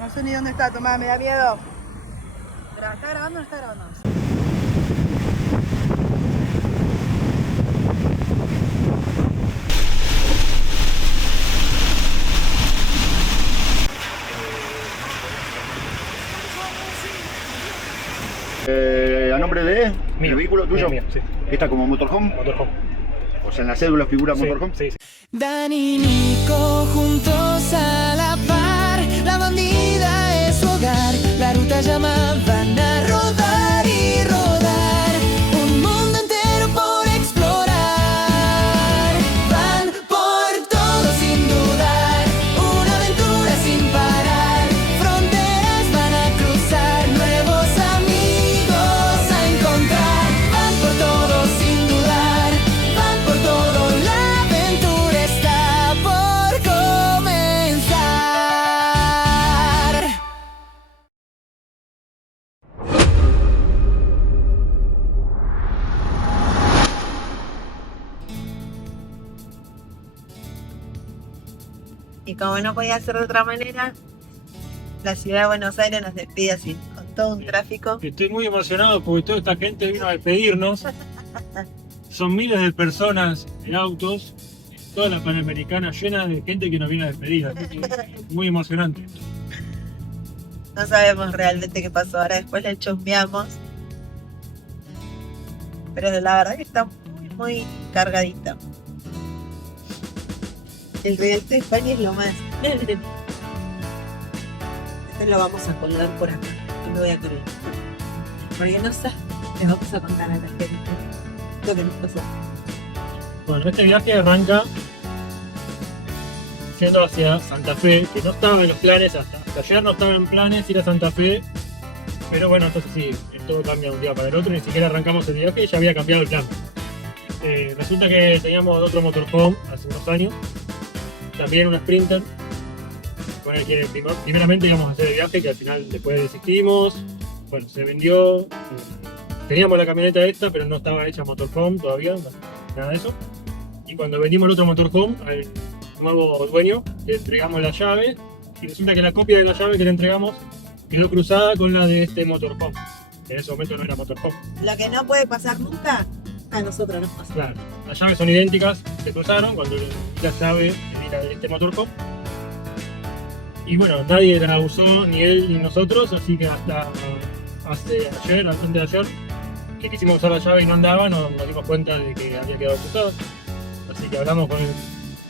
No sé ni dónde está, Tomás, me da miedo. ¿Está grabando o no está grabando? ¿A nombre de Mío. el vehículo tuyo? Mío, sí. ¿Está como motorhome? Motorhome. O sea, en la cédula figura motorhome. Sí, sí. Dani y Nico juntos a la par, la bandida es su hogar, la ruta llama, van a rodar y rodar, un mundo entero por explorar, van por todo sin dudar, una aventura sin parar, fronteras van a cruzar, nuevos amigos a encontrar, van por todo sin dudar, van por todo, la aventura está por comenzar. Y como no podía ser de otra manera, la ciudad de Buenos Aires nos despide así, con todo un tráfico. Estoy muy emocionado porque toda esta gente vino a despedirnos. Son miles de personas en autos, toda la Panamericana llena de gente que nos viene a despedir. Así que muy emocionante. No sabemos realmente qué pasó, ahora después le chusmeamos. Pero la verdad que está muy cargadita. El real de España es lo más. Este lo vamos a colgar por acá. Y me voy a colgar. Porque no sé, le vamos a contar a la gente lo que nos pasó. Bueno, este viaje arranca yendo hacia Santa Fe, que no estaba en los planes, hasta ayer no estaba en planes ir a Santa Fe, pero bueno, entonces sí, todo cambia de un día para el otro, ni siquiera arrancamos el viaje y ya había cambiado el plan. Resulta que teníamos otro motorhome hace unos años, también un Sprinter, con el que primeramente íbamos a hacer el viaje, que al final después desistimos, bueno, se vendió, teníamos la camioneta esta, pero no estaba hecha motorhome todavía, nada de eso, y cuando vendimos el otro motorhome al nuevo dueño, le entregamos la llave, y resulta que la copia de la llave que le entregamos quedó cruzada con la de este motorhome, en ese momento no era motorhome. Lo que no puede pasar nunca, a nosotros nos pasa. Claro, las llaves son idénticas, se cruzaron cuando la llave era de este motorhome. Y bueno, nadie la usó, ni él ni nosotros, así que hasta hace ayer, antes de ayer, que quisimos usar la llave y no andaba, nos dimos cuenta de que había quedado cruzada. Así que hablamos con el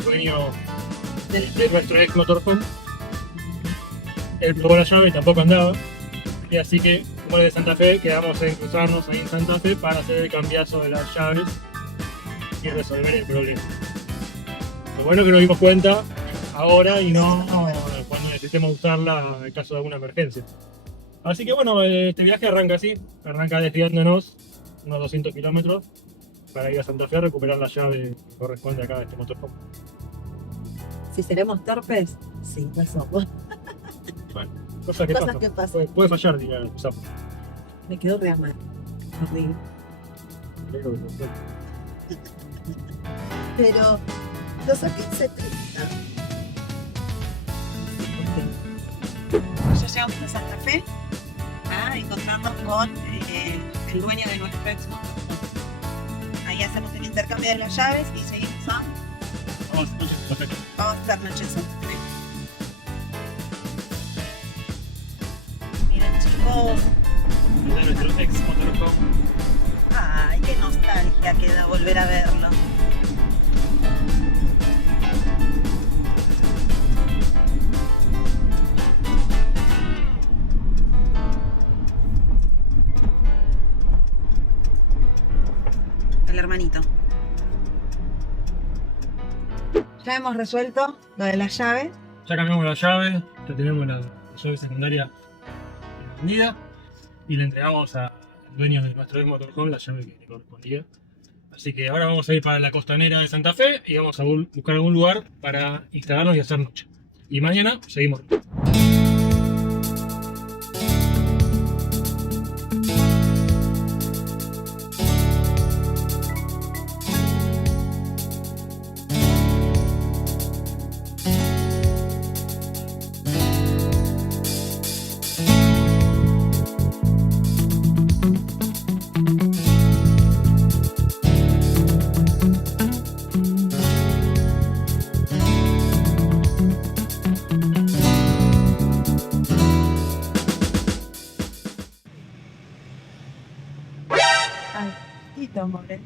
dueño de nuestro ex motorhome. Él probó la llave y tampoco andaba. Y así que, como es de Santa Fe, quedamos en cruzarnos ahí en Santa Fe para hacer el cambiazo de las llaves y resolver el problema. Lo bueno es que nos dimos cuenta ahora y no cuando necesitemos usarla en caso de alguna emergencia. Así que bueno, este viaje arranca así, arranca desviándonos unos 200 kilómetros para ir a Santa Fe a recuperar la llave que corresponde acá a este motorhome. Si seremos torpes, sí, lo somos. Bueno, cosas que Cosas pasan. que pasan. Puede fallar, digamos. Me quedó re mal. Horrible. Pero lo saqué en 70. Ya llegamos a Santa Fe a encontrarnos con el dueño de nuestro ex motorhome. Ahí hacemos el intercambio de las llaves y seguimos a... Vamos Vamos a hacer noche en Santa Fe. Miren chicos. de nuestro ex motorhome. Ay, qué nostalgia queda volver a verlo. El hermanito. Ya hemos resuelto lo de la llave. Ya cambiamos la llave, ya tenemos la llave secundaria vendida y le entregamos al dueño de nuestro ex motorhome la llave que le correspondía. Así que ahora vamos a ir para la costanera de Santa Fe y vamos a buscar algún lugar para instalarnos y hacer noche. Y mañana seguimos. quilombo, ¿eh?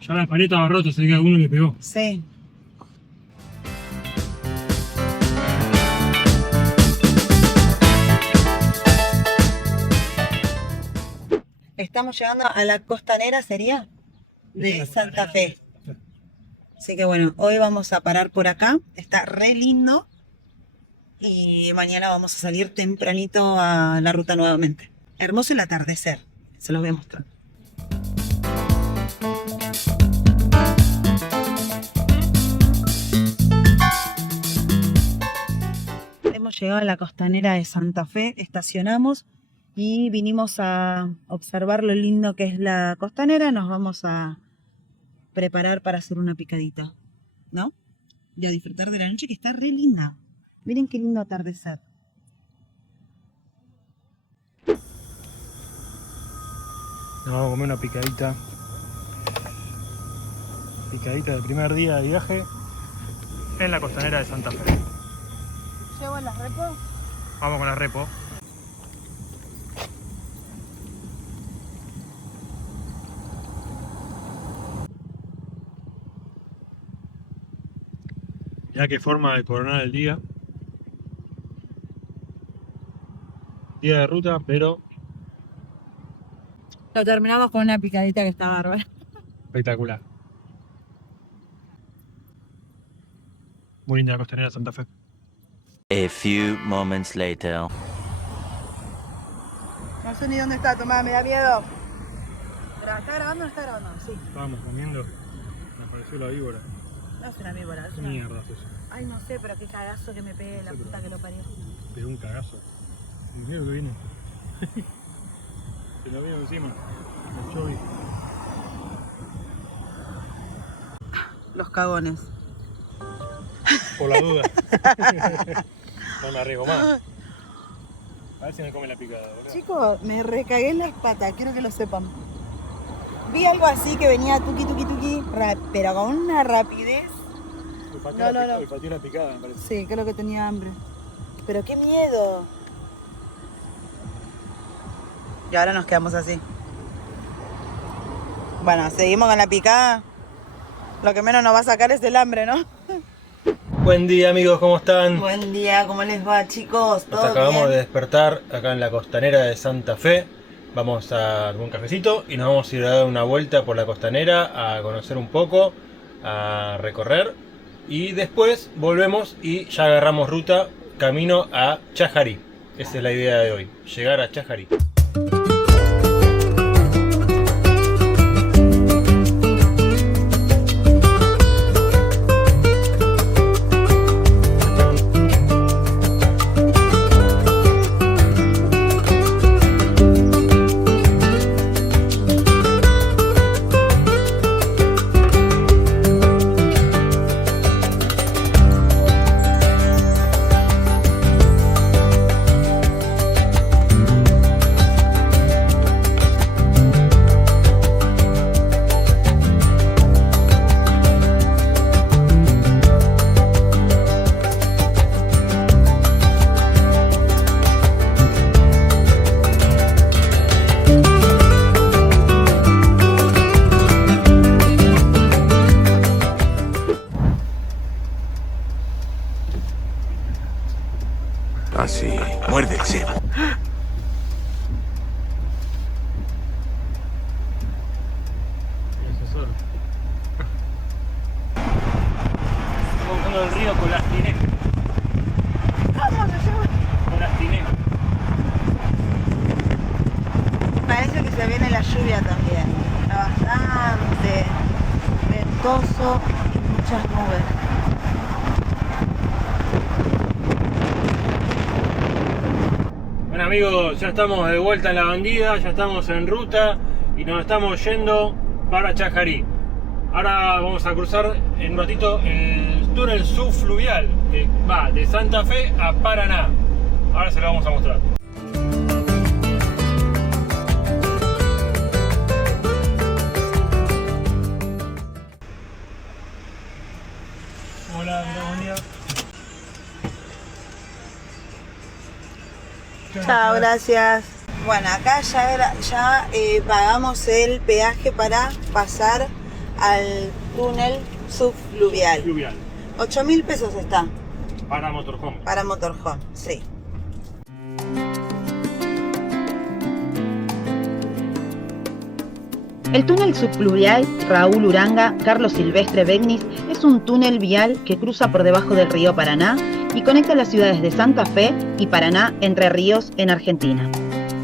Ya la pared estaba rota, así que alguno le pegó. Sí. Estamos llegando a la costanera, ¿sería? De Santa Fe. Así que bueno, hoy vamos a parar por acá. Está re lindo. Y mañana vamos a salir tempranito a la ruta nuevamente. Hermoso el atardecer. Se los voy a mostrar. Hemos llegado a la costanera de Santa Fe, estacionamos y vinimos a observar lo lindo que es la costanera. Nos vamos a preparar para hacer una picadita, ¿no? Y a disfrutar de la noche, que está re linda. Miren qué lindo atardecer. Nos vamos a comer una picadita. Picadita del primer día de viaje en la costanera de Santa Fe. ¿Llevo las repos? Vamos con la repo. Ya que forma de coronar el día. Día de ruta, pero Lo terminamos con una picadita que está bárbara. espectacular. Muy linda la costanera de Santa Fe. A few moments later. No sé ni dónde está, tomada, me da miedo. ¿Está grabando o no está grabando? Sí. Estábamos comiendo. Me apareció la víbora. No es una víbora, es ¿Qué una... mierda es eso? Ay, no sé, pero qué cagazo que me pegué, la puta que lo parió. Pegó un cagazo. Y mira lo que viene. Se lo veo encima. El Chovy. Los cagones. Por la duda. No me arriesgo más. A ver si me come la picada, boludo. Chicos, me recagué en las patas, quiero que lo sepan. Vi algo así que venía tuqui, pero con una rapidez. No. Olfateé la picada, me parece. Sí, creo que tenía hambre. Pero qué miedo. Y ahora nos quedamos así. Bueno, seguimos con la picada. Lo que menos nos va a sacar es el hambre, ¿no? Buen día, amigos, ¿cómo están? Buen día, ¿cómo les va, chicos? Nos ¿Todo acabamos bien? de despertar acá en la costanera de Santa Fe. Vamos a tomar un cafecito y nos vamos a ir a dar una vuelta por la costanera a conocer un poco, a recorrer. Y después volvemos y ya agarramos ruta camino a Chajarí. Esa es la idea de hoy, llegar a Chajarí. Así, muerde el cebo. Estamos buscando el río con las tinejas. ¿Cómo se llama? Con las tinejas. Parece que se viene la lluvia también. Está bastante ventoso y muchas nubes. Bueno, amigos, ya estamos de vuelta en la bandida, ya estamos en ruta y nos estamos yendo para Chajarí. Ahora vamos a cruzar en un ratito el túnel subfluvial que va de Santa Fe a Paraná. Ahora se lo vamos a mostrar. Chao, gracias. Bueno, acá ya pagamos el peaje para pasar al túnel subfluvial. Fluvial. 8.000 pesos está Para motorhome. para motorhome, sí. El túnel subfluvial Raúl Uranga Carlos Silvestre Begnis es un túnel vial que cruza por debajo del río Paraná y conecta las ciudades de Santa Fe y Paraná, Entre Ríos, en Argentina.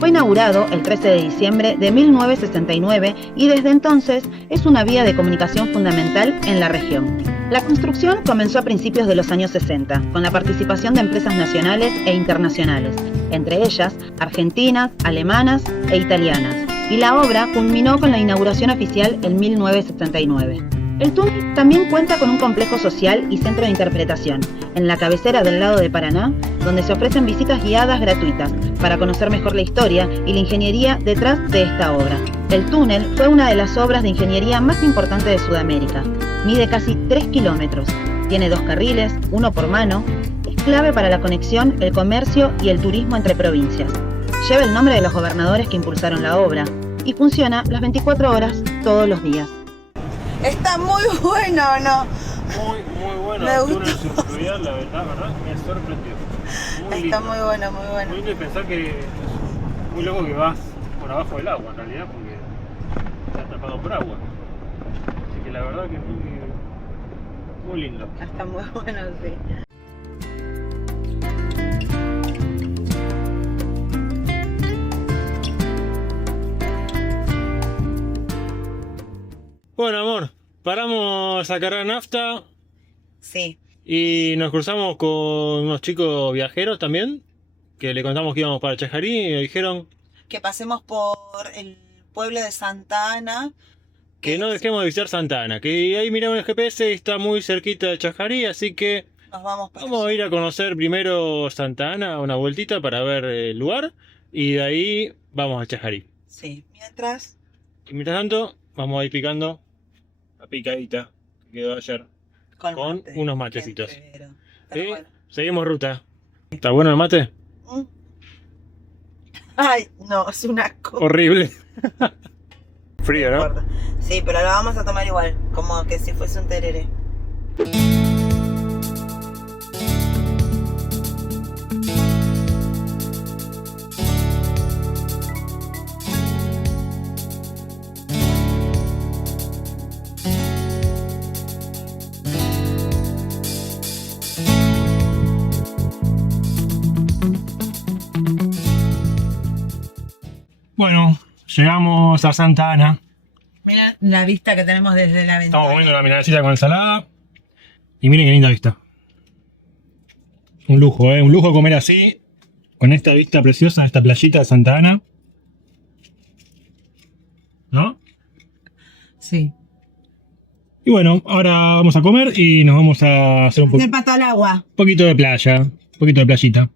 Fue inaugurado el 13 de diciembre de 1969 y desde entonces es una vía de comunicación fundamental en la región. La construcción comenzó a principios de los años 60, con la participación de empresas nacionales e internacionales, entre ellas argentinas, alemanas e italianas, y la obra culminó con la inauguración oficial en 1979. El túnel también cuenta con un complejo social y centro de interpretación, en la cabecera del lado de Paraná, donde se ofrecen visitas guiadas gratuitas para conocer mejor la historia y la ingeniería detrás de esta obra. El túnel fue una de las obras de ingeniería más importantes de Sudamérica. Mide casi 3 kilómetros, tiene 2 carriles, uno por mano, es clave para la conexión, el comercio y el turismo entre provincias. Lleva el nombre de los gobernadores que impulsaron la obra y funciona las 24 horas todos los días. Está muy bueno, ¿no? Muy bueno. Me el gustó. túnel subfluvial, la verdad, me sorprendió. Muy Está lindo. muy bueno, muy bueno. Muy lindo y pensar que es muy loco que vas por abajo del agua en realidad porque está atrapado por agua. Así que la verdad que es muy lindo. Está muy bueno, sí. Bueno, amor, paramos a cargar nafta Sí. y nos cruzamos con unos chicos viajeros también, que le contamos que íbamos para Chajarí y me dijeron Que pasemos por el pueblo de Santa Ana. que no dejemos de visitar Santa Ana, que ahí miramos el GPS y está muy cerquita de Chajarí, así que Nos vamos para vamos a allá. ir a conocer primero Santa Ana, una vueltita para ver el lugar, y de ahí vamos a Chajarí. Sí. Mientras, Y mientras tanto, vamos a ir picando la picadita que quedó ayer. Con mate. unos matecitos. Qué entrevero. Pero Y bueno. seguimos ruta. ¿Está bueno el mate? Mm. Ay, no, es un asco. Horrible. Frío, ¿no? Sí, pero lo vamos a tomar igual, como que si fuese un tereré. Bueno, llegamos a Santa Ana. Mira la vista que tenemos desde la ventana. Estamos comiendo la milanecita con ensalada. Y miren qué linda vista. Un lujo, un lujo comer así. Con esta vista preciosa, esta playita de Santa Ana. ¿No? Sí. Y bueno, ahora vamos a comer y nos vamos a hacer un El pato al agua. poquito de playa. Un poquito de playita.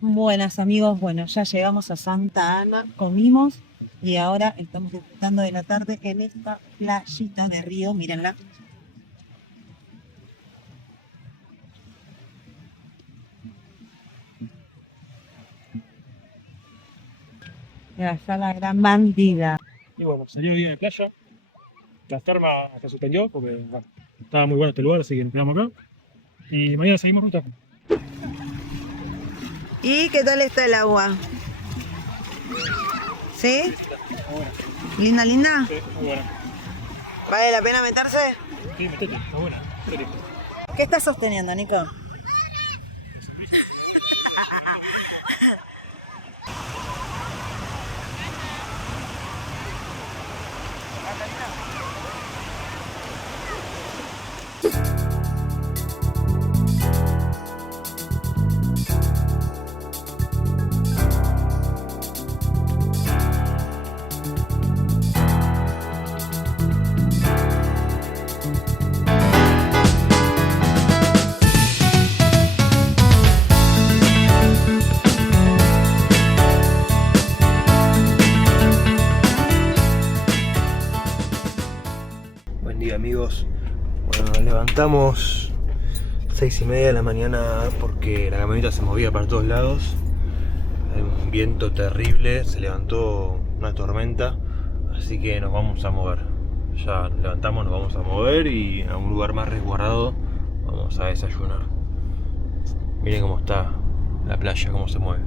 Buenas amigos, bueno, ya llegamos a Santa Ana, comimos y ahora estamos disfrutando de la tarde en esta playita de río, mírenla. Y allá la gran bandida. Y bueno, salió el día de playa. La terma se suspendió porque bueno, estaba muy bueno este lugar, así que nos quedamos acá. Y mañana seguimos ruta. ¿Y qué tal está el agua? ¿Sí? Muy buena. ¿Linda, linda? Sí, muy buena. ¿Vale la pena meterse? Sí, metete, está buena. Metete. ¿Qué estás sosteniendo, Nico? Bueno, nos levantamos 6:30 de la mañana porque la camioneta se movía para todos lados. Hay un viento terrible, se levantó una tormenta, así que nos vamos a mover. Ya nos levantamos, nos vamos a mover y a un lugar más resguardado vamos a desayunar. Miren cómo está la playa, cómo se mueve.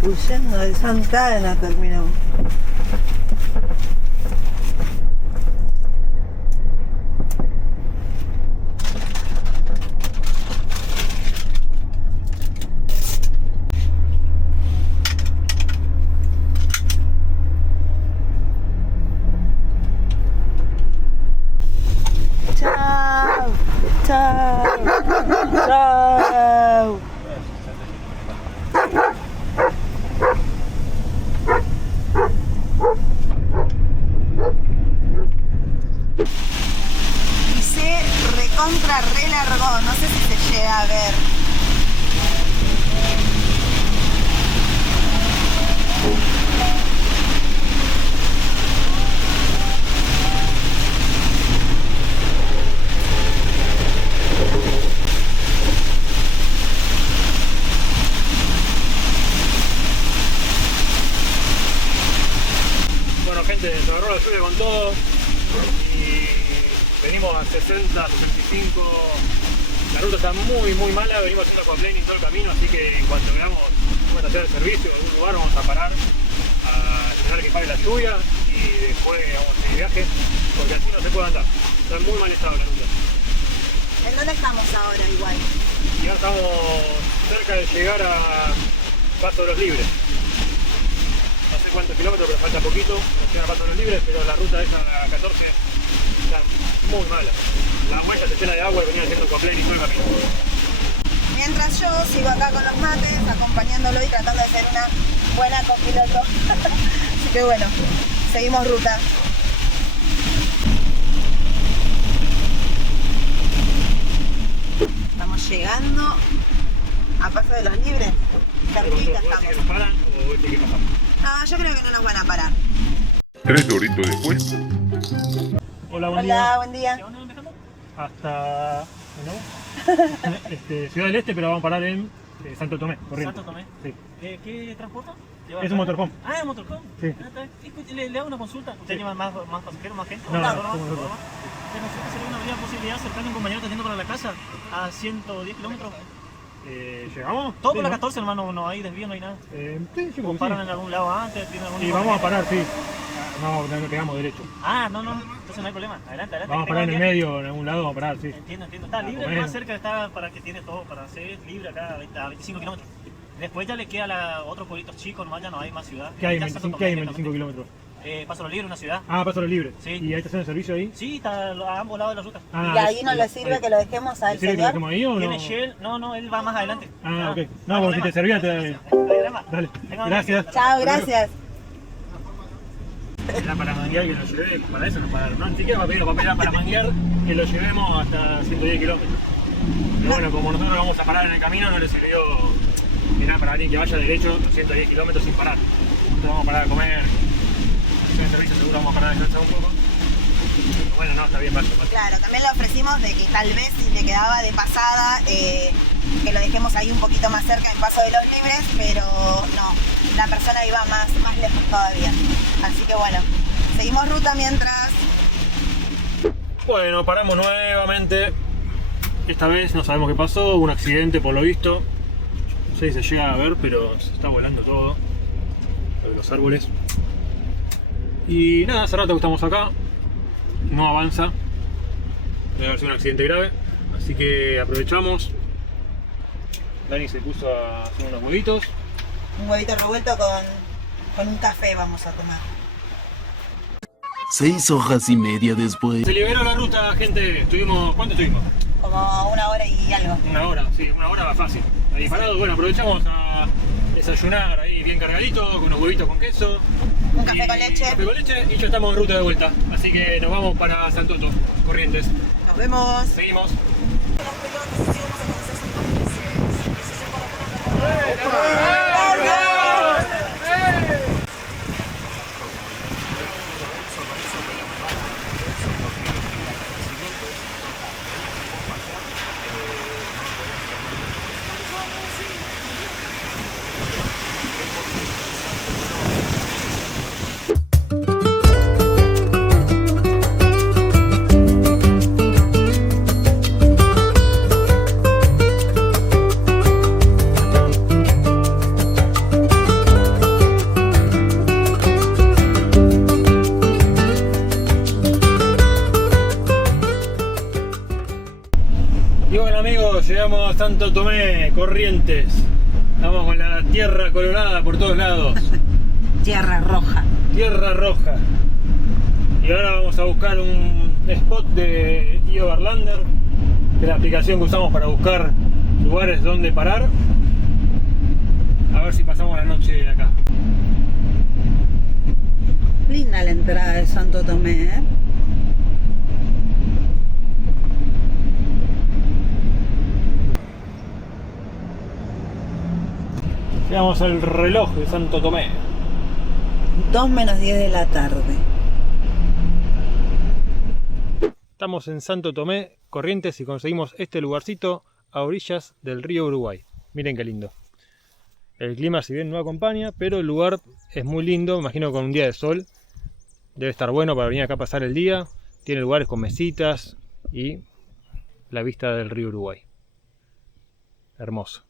Huyendo de Santa Ana terminamos. Chao, chao, chao. Y se recontra re largó, no sé si se llega a ver. Bueno, gente, se agarró la lluvia con todo y venimos a 60, 65. La ruta está muy mala, venimos haciendo aquaplaning todo el camino, así que en cuanto veamos una estación de servicio en algún lugar vamos a parar a esperar que pare la lluvia y después vamos a seguir viaje, porque así no se puede andar. Está en muy mal estado la ruta. ¿En dónde estamos ahora igual? Y ya estamos cerca de llegar a Paso de los Libres. No sé cuántos kilómetros, pero falta poquito. Nos llegan a Paso de los Libres, pero la ruta esa 14 está muy mala. La huella se llena de agua y venía haciendo aquaplaning todo el camino. Mientras yo sigo acá con los mates, acompañándolo y tratando de ser una buena copiloto. Así que bueno, seguimos ruta. Estamos llegando a Paso de los Libres. Cerquita estamos. ¿Que nos paran o este que pasamos? No, yo creo que no nos van a parar. 3 doritos después. Hola, buen día. Hola, buen día. Hasta Ciudad del Este, pero vamos a parar en Santo Tomé, Corrientes. ¿Santo Tomé? Sí. ¿Qué transporta? Es un motorhome. Ah, es un motorhome. Sí. Le hago una consulta. ¿Usted lleva más pasajeros, más gente? No, ¿Una no, broma? no, no. ¿Te consulta sería una buena posibilidad acercarme a un compañero teniendo para la casa a 110 kilómetros? ¿Llegamos? Todo Sí, por la ¿no? 14, hermano, no hay desvío, no hay nada. Sí, yo ¿O creo paran que en algún lado antes? ¿Tienen algún sí. Y vamos a parar, sí. No pegamos derecho. Ah, no, entonces no hay problema. Adelante. Vamos a parar en el medio, en algún lado, vamos a parar, sí. Entiendo. Está libre, comer. más cerca está para que tiene todo, para ser libre acá a 25 kilómetros. Después ya le queda otros pueblitos chicos, nomás ya no hay más ciudad. ¿Qué hay Ya en Santo 25, Tomé ¿qué hay en directamente. 25 kilómetros? Paso los Libres, una ciudad. Ah, Paso los Libres. Sí. ¿Y hay estación de servicio ahí? Sí, está a ambos lados de la ruta. Ah, ¿Y ahí no le sirve que lo dejemos al ¿Le sirve que lo señor? dejemos ahí o no? ¿Tiene Shell? No, él va más adelante. Ah, ok. No, porque si te servía, te... No hay problema. Dale. Tenga Gracias. Chao, gracias. Era para manguear que lo lleve, para eso nos pagaron. No, ni siquiera para pedir papel, era para manguear que lo llevemos hasta 110 kilómetros. Pero bueno, como nosotros vamos a parar en el camino, no le sirvió. Era para alguien que vaya derecho 110 kilómetros sin parar. Entonces vamos a parar a comer. En el servicio seguro vamos a parar a descansar un poco. Pero bueno, no, está bien, pasa. Claro, también le ofrecimos de que tal vez si le quedaba de pasada, que lo dejemos ahí un poquito más cerca en Paso de los Libres, pero no, la persona iba más lejos todavía. Así que bueno, seguimos ruta mientras. Bueno, paramos nuevamente. Esta vez no sabemos qué pasó, hubo un accidente por lo visto. No sé si se llega a ver, pero se está volando todo. Lo de los árboles. Y nada, hace rato que estamos acá. No avanza. Debe haber sido un accidente grave. Así que aprovechamos. Dani se puso a hacer unos huevitos. Un huevito revuelto con un café vamos a tomar. 6 horas y media después. Se liberó la ruta, gente. ¿Cuánto estuvimos? Como 1 hora y algo. 1 hora, sí, 1 hora va fácil. Ahí parado, bueno, aprovechamos a desayunar ahí bien cargadito, con unos huevitos con queso. Un café con leche. Café con leche y ya estamos en ruta de vuelta. Así que nos vamos para Santoto, Corrientes. Nos vemos. Seguimos. Y bueno amigos, llegamos a Santo Tomé, Corrientes. Estamos con la tierra colorada por todos lados. Tierra roja. Tierra roja. Y ahora vamos a buscar un spot de Overlander, que es la aplicación que usamos para buscar lugares donde parar. A ver si pasamos la noche acá. Linda la entrada de Santo Tomé, ¿eh? Llegamos al reloj de Santo Tomé. 2 menos 10 de la tarde. Estamos en Santo Tomé, Corrientes, y conseguimos este lugarcito a orillas del río Uruguay. Miren qué lindo. El clima si bien no acompaña, pero el lugar es muy lindo, me imagino con un día de sol. Debe estar bueno para venir acá a pasar el día. Tiene lugares con mesitas y la vista del río Uruguay. Hermoso.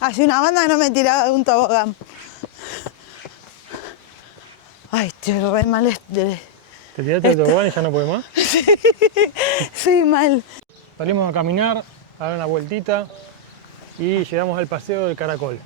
Hace una banda no me tiraba de un tobogán. Ay, estoy re mal. ¿Te tiraste del tobogán y ya no puedes más? Sí, mal. Salimos a caminar, a dar una vueltita y llegamos al Paseo del Caracol.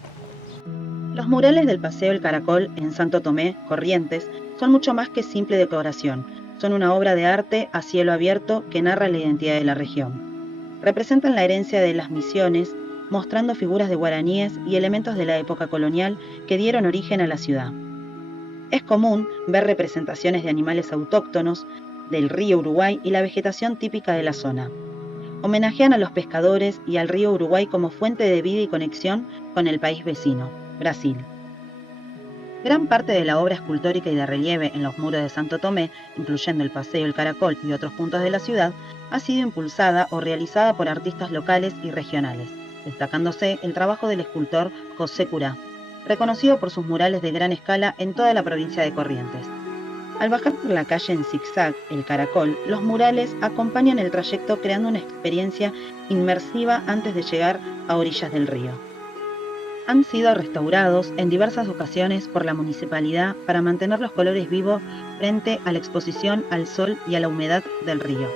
Los murales del Paseo del Caracol en Santo Tomé, Corrientes, son mucho más que simple decoración. Son una obra de arte a cielo abierto que narra la identidad de la región. Representan la herencia de las misiones, mostrando figuras de guaraníes y elementos de la época colonial que dieron origen a la ciudad. Es común ver representaciones de animales autóctonos, del río Uruguay y la vegetación típica de la zona. Homenajean a los pescadores y al río Uruguay como fuente de vida y conexión con el país vecino, Brasil. Gran parte de la obra escultórica y de relieve en los muros de Santo Tomé, incluyendo el Paseo del Caracol y otros puntos de la ciudad, ha sido impulsada o realizada por artistas locales y regionales, destacándose el trabajo del escultor José Curá, reconocido por sus murales de gran escala en toda la provincia de Corrientes. Al bajar por la calle en zigzag, el Caracol, los murales acompañan el trayecto creando una experiencia inmersiva antes de llegar a orillas del río. Han sido restaurados en diversas ocasiones por la municipalidad para mantener los colores vivos frente a la exposición al sol y a la humedad del río.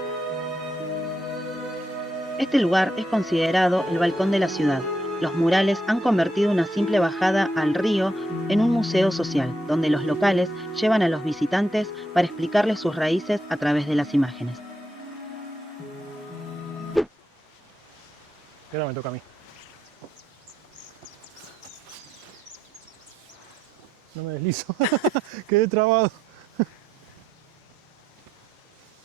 Este lugar es considerado el balcón de la ciudad. Los murales han convertido una simple bajada al río en un museo social, donde los locales llevan a los visitantes para explicarles sus raíces a través de las imágenes. Ahora me toca a mí. No me deslizo. Quedé trabado.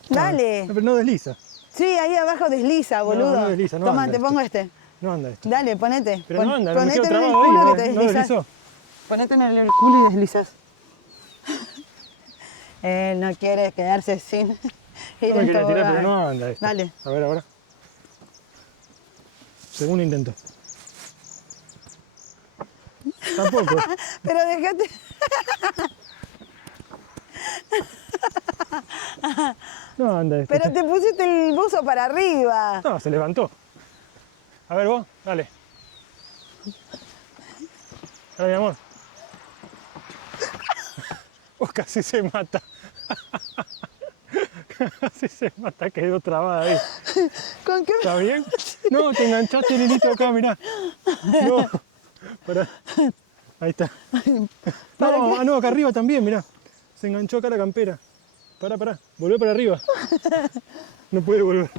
Dale. No, pero no desliza. Sí, ahí abajo desliza, boludo. No desliza, no Toma, anda te esto. pongo este. No anda esto. Dale, ponete. Pero no anda, no me ponete quedo en el trabado ahí. culo No, que te no deslizas. deslizó. Ponete en el culo y deslizas. Él no quiere quedarse sin ir No me en quería tirar, tobogán. pero no anda esto. Dale. A ver ahora. Segundo intento. Tampoco. Pero déjate. No anda esto. Pero te pusiste el buzo para arriba. No, se levantó. A ver vos, dale. Hola, mi amor. Casi se mata. Casi se mata, quedó trabada ahí. ¿Con qué? ¿Está bien? No, te enganchaste el hilito acá, mirá. No, pará. Ahí está. No, no, acá arriba también, mirá. Se enganchó acá la campera. Pará. Volvé para arriba. No puede volver.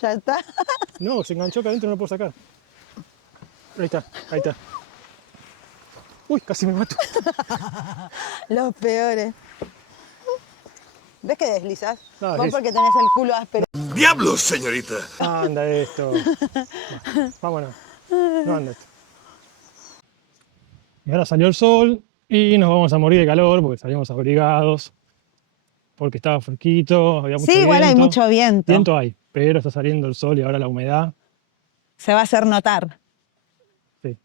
¿Ya está? No, se enganchó acá adentro, no lo puedo sacar. Ahí está. Uy, casi me mato. Los peores. ¿Ves que deslizas? No, Vos porque tenés el culo áspero. ¡Diablos, señorita! Anda esto. Vámonos. No anda esto. Y ahora salió el sol y nos vamos a morir de calor porque salimos abrigados. Porque estaba fresquito, había mucho Sí, igual viento. hay mucho viento. Viento hay, pero está saliendo el sol y ahora la humedad. Se va a hacer notar. Sí.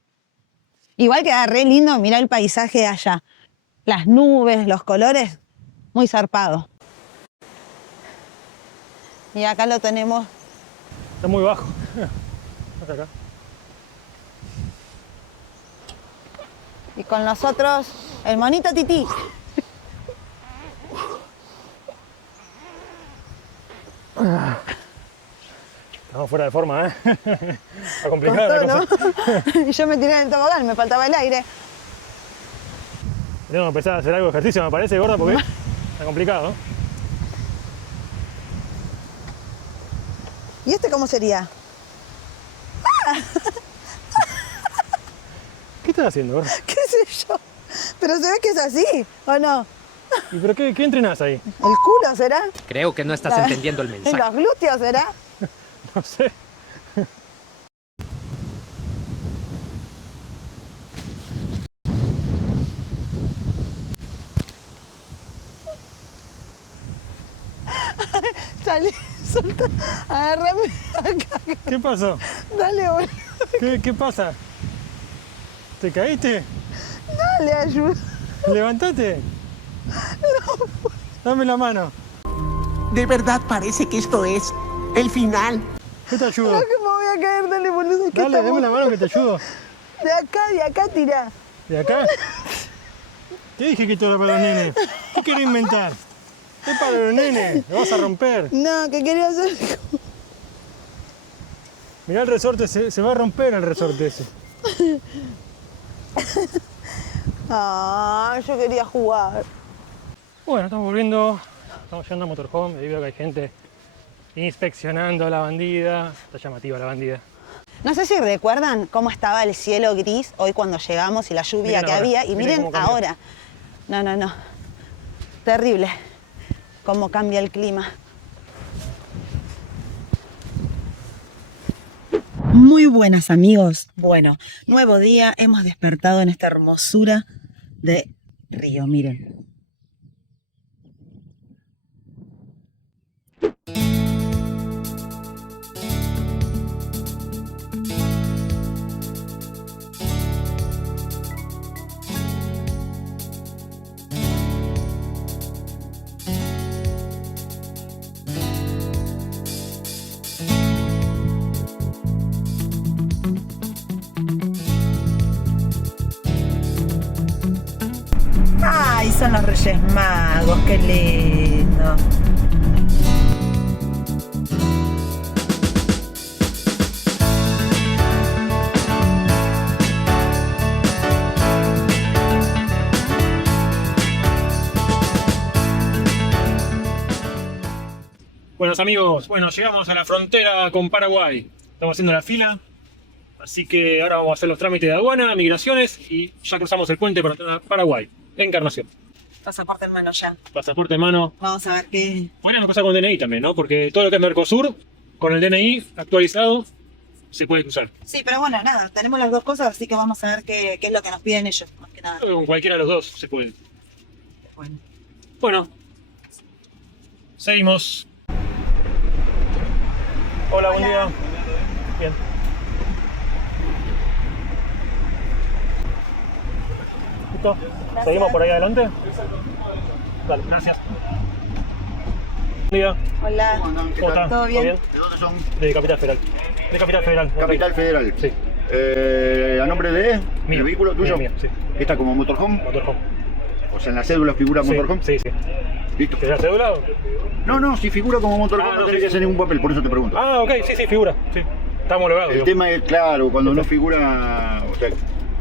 Igual queda re lindo, mirá el paisaje de allá. Las nubes, los colores, muy zarpado. Y acá lo tenemos. Está muy bajo. Hasta acá. Y con nosotros, el monito Tití. Estamos fuera de forma, ¿eh? Está complicada la cosa. ¿No? Y yo me tiré en el tobogán, me faltaba el aire. Tenemos que empezar a hacer algo de ejercicio, me parece, gorda, porque está complicado. ¿Y este cómo sería? ¿Qué estás haciendo, gorda? ¿Qué sé yo? Pero se ve que es así, ¿o no? ¿Y pero qué entrenás ahí? ¿El culo será? Creo que no estás entendiendo el mensaje. ¿Los glúteos será? No sé. Salí, solta, agárrame acá. ¿Qué pasó? Dale, boludo. ¿Qué pasa? ¿Te caíste? Dale, ayuda. Levantate. Dame la mano. De verdad parece que esto es el final. ¿Qué te ayudo? No, que me voy a caer, dale, boludo. Dale, dame la mano que te ayudo. De acá tirá. ¿De acá? Te dije que esto era para los nenes. ¿Qué querés inventar? Es para los nenes, lo vas a romper. No, que quería hacer. Mirá el resorte, se va a romper el resorte ese. Ah, yo quería jugar. Bueno, estamos volviendo, estamos llegando a Motorhome, debido a que hay gente inspeccionando la bandida. Está llamativa la bandida. No sé si recuerdan cómo estaba el cielo gris hoy cuando llegamos y la lluvia Miren que ahora, había. Y miren miren cómo cambió. ahora. No. Terrible cómo cambia el clima. Muy buenas, amigos. Bueno, nuevo día. Hemos despertado en esta hermosura de río. Miren. Ay, son los Reyes Magos, qué lindo. Buenos amigos, bueno, llegamos a la frontera con Paraguay. Estamos haciendo la fila, así que ahora vamos a hacer los trámites de aduana, migraciones y ya cruzamos el puente para Paraguay. Encarnación. Pasaporte en mano ya. Pasaporte en mano. Vamos a ver qué. Podríamos pasar con DNI también, ¿no? Porque todo lo que es Mercosur, con el DNI actualizado, se puede cruzar. Sí, pero bueno, nada, tenemos las dos cosas, así que vamos a ver qué es lo que nos piden ellos, más que nada. Creo que con cualquiera de los dos se puede. Bueno. Seguimos. Hola, buen día. Bien. ¿Listo? Gracias. ¿Seguimos por ahí adelante? Dale, gracias. Buen día. Hola. ¿Cómo están? ¿Todo bien? ¿De dónde son? De Capital Federal. De Capital Federal. Capital Federal. Sí. ¿A nombre de? ¿El vehículo tuyo? Mío, sí. ¿Está como motorhome? Motorhome. O sea, en la cédula figura Sí, motorhome. sí, sí. Listo. ¿Te la cédula? No, si figura como motorhome no tenés que hacer ningún papel, por eso te pregunto. Ah, ok, sí, figura. Sí. Está homologado. El tema es, claro, cuando no figura, o sea,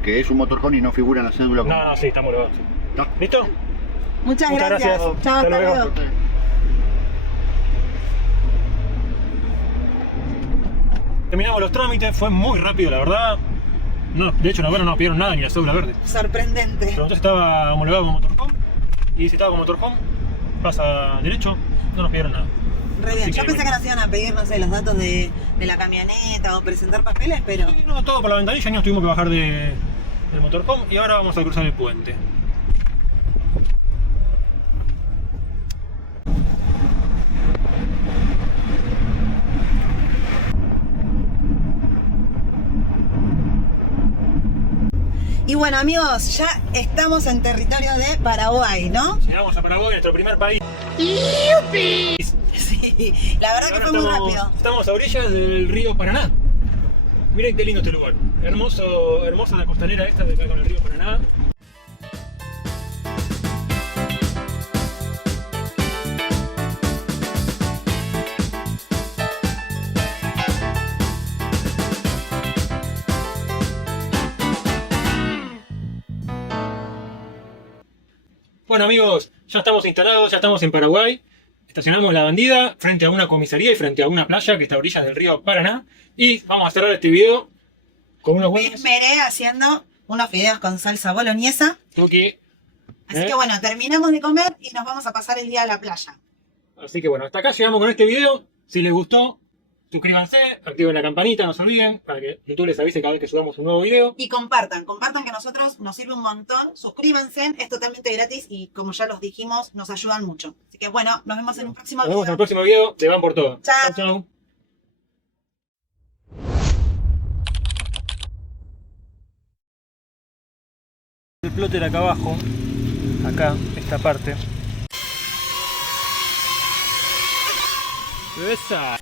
que es un motorhome y no figura en la cédula. No, sí, está homologado. Sí. ¿No? ¿Listo? Muchas gracias. Chao, Hasta hasta luego. luego. Terminamos los trámites, fue muy rápido, la verdad. No, de hecho, no nos pidieron nada ni la cédula verde. Sorprendente. Pregunté si estaba homologado como motorhome. Y si estaba como motorhome, pasa derecho, no nos pidieron nada. Re bien. Así Yo que, pensé que nos iban a pedir, no sé, los datos de la camioneta o presentar papeles, pero... Sí, no, todo por la ventanilla, nos tuvimos que bajar del motorhome y ahora vamos a cruzar el puente. Y bueno, amigos, ya estamos en territorio de Paraguay, ¿no? Llegamos a Paraguay, nuestro primer país. Sí, la verdad que fue muy rápido. Estamos a orillas del río Paraná. Miren qué lindo este lugar. Hermosa la costanera esta de acá con el río Paraná. Bueno amigos, ya estamos instalados, ya estamos en Paraguay. Estacionamos la bandida frente a una comisaría y frente a una playa que está a orillas del río Paraná. Y vamos a cerrar este video con unos Me buenos... esmeré haciendo unos fideos con salsa boloñesa. Tuki. Así que bueno, terminamos de comer y nos vamos a pasar el día a la playa. Así que bueno, hasta acá llegamos con este video. Si les gustó, suscríbanse, activen la campanita, no se olviden, para que YouTube les avise cada vez que subamos un nuevo video. Y compartan que a nosotros nos sirve un montón. Suscríbanse, es totalmente gratis y como ya los dijimos, nos ayudan mucho. Así que bueno, nos vemos en un próximo Nos video. vemos en el próximo video de Van por Todo. Chao. Chao. El plotter acá abajo, acá, esta parte. Esa.